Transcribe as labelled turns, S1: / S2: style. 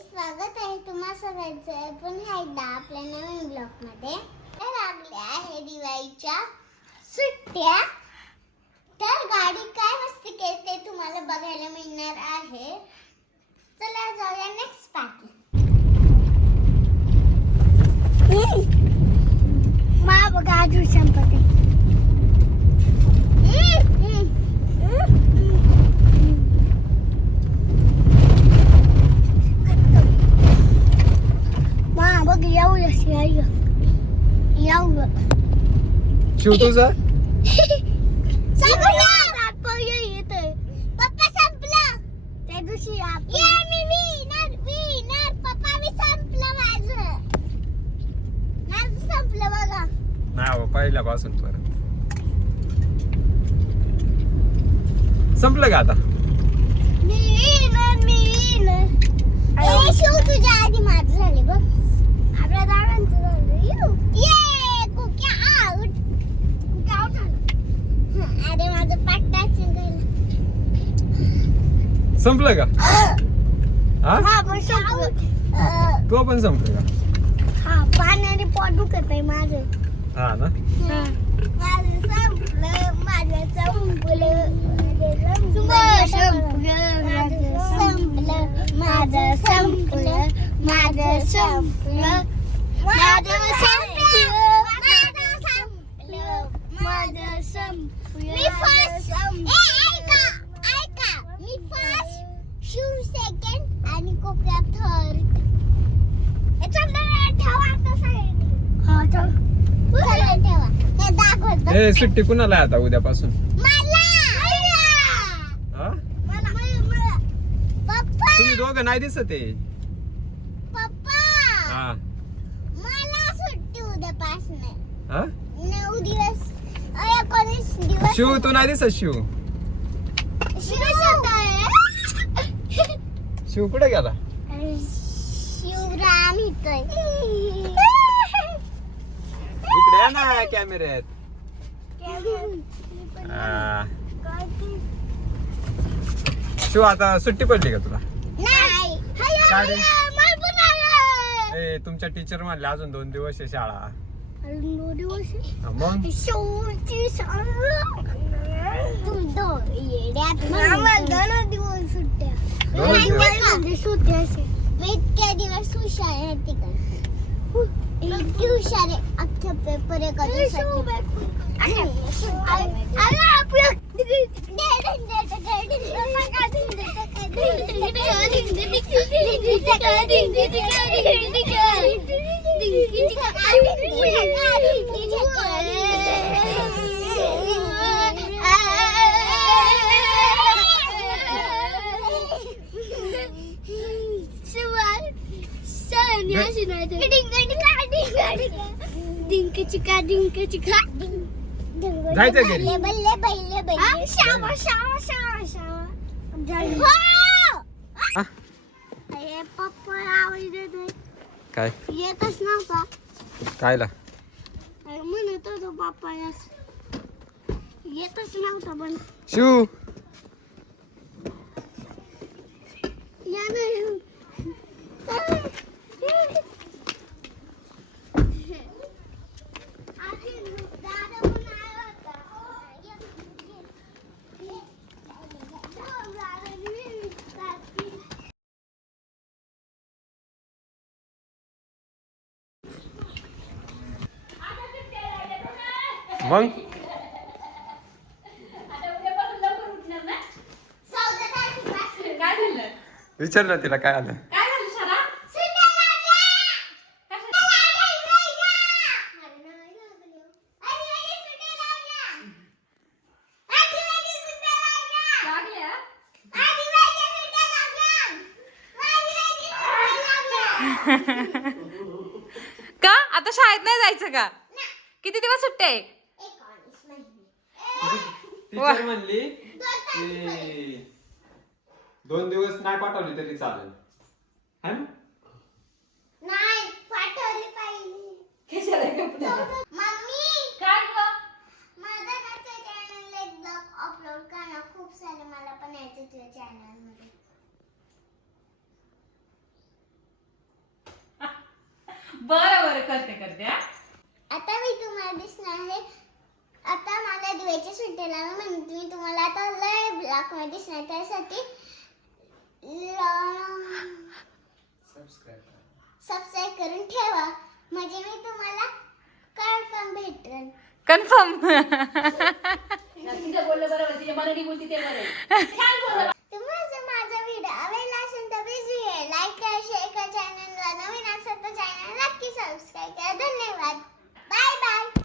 S1: स्वागत आहे तुम्हा सगळ्यांचं. पुन्हा एकदा आपल्या नवीन ब्लॉकमध्ये तर लागल्या आहे दिवाळीच्या सुट्ट्या. तर गाडी काय मस्ती केली ते तुम्हाला बघायला मिळणार आहे. चला जाऊया नेक्स्ट पार्टी मा बघा अजून संपते बघा
S2: नाव पहिल्यापासून परत संपलं का आता
S1: मी शिव तुझ्या आधी माझं झाले बघ आपल्या दादांचं झालं यू ये कुक्या आउट कुक्या आउट झालं अरे माझं पाठ टाचून गेलं
S2: संपलं का? हा?
S1: हा पण संपलं.
S2: तो पण संपलं का?
S1: हा पाण्याने पोट दुखत आहे माझं.
S2: हा ना?
S1: माझं संपलं माझं संपलं माझं संपलं. माझं संपलं माझं संपलं माझं संपलं माझं संपलं मी फर्स्ट ऐका ऐका मी फर्स्ट शिव सेकंड आणि कोकऱ्या थर्ड ठेवा आता सगळ्यांनी हा ठेवा ठेवा हे दाखवतो.
S2: ए सुट्टी कुणाला आता उद्यापासून?
S1: मला.
S2: हा?
S1: मला मला पप्पा.
S2: तुम्ही दोघं नाही दिसत आहे.
S1: पप्पा.
S2: हा.
S1: मला सुट्टी उद्यापासून.
S2: हा?
S1: नऊ दिवस. अ, एकोणीस दिवस.
S2: शिव तू नाही दिसत शिव.
S1: शिव
S2: कुठे गेला?
S1: शिवराम इथं.
S2: इकडे या ना कॅमेऱ्यात. हा. शिव आता सुट्टी पडली का तुला?
S1: नाही.
S2: काय रे? ए तुमच्या टीचर म्हणले अजून दोन दिवस आहे शाळा.
S1: अजून दोन दिवस आहे.
S2: हा, मग?
S1: शेवटची शाळा. तू दो येड्यात आम्हाला दोन दिवस सुट्ट्या.
S2: दोन दिवस?
S1: म्हणजे सुट्ट्या असेल मी इतक्या दिवस हुशार आहे तिकडे इतकी हुशार आहे अख्ख्या पेपर डिंक चिका डिंक चिका
S2: जायचं घरी.
S1: बल्ले बल्ले बल्ले बल्ले. शावा शावा शावा शावा.
S2: हा?
S1: अरे पप्पा आवाज देतोय
S2: काय?
S1: येतच नव्हता.
S2: कायला?
S1: अरे म्हणत होतो पप्पा येतच नव्हता पण
S2: शिव
S1: या ना येऊ. दादा पण आला होता.
S2: मग
S1: चौदा तारखेपासून
S3: काय झालं
S2: विचार ना तिला काय आलं
S3: काय झालं शरा
S1: सुट्ट्या लागल्या. सुट्ट्या लागल्या इकडे या. अरे नाही लागल्या. आदिवासी सुट्ट्या लागल्या. आदिवासी सुट्ट्या लागल्या.
S3: लागल्या
S1: आदिवासी सुट्ट्या लागल्या. आदिवासी सुट्ट्या लागल्या.
S3: का? आता शाळेत नाही जायचं का? किती दिवस सुट्टे आहे.
S2: टीचर म्हणली की दोन दिवस नाही पाठवली तरी चालेल. है ना?
S1: नाही पाठवली पाहिजे मम्मी!
S3: काय ग?
S1: माझा ना त्या चॅनलला एक ब्लॉग अपलोड कर ना. खूप खूप सारे मला पण यायचं तुझ्या चॅनलमध्ये.
S3: बरं बरं. करते करते हा.
S1: ब्लॉकमध्ये दिसणार सबस्क्राईब करून ठेवा. म्हणजे मी तुम्हाला कन्फर्म भेटेल कन्फर्म बोललं बरोबर तुम्हाला माझा व्हिडिओ आवडला असेल तर प्लीज लाईक करा
S3: शेअर
S4: करा. चॅनलला नवीन असेल तर चॅनल नक्की सबस्क्राईब करा. धन्यवाद. Bye bye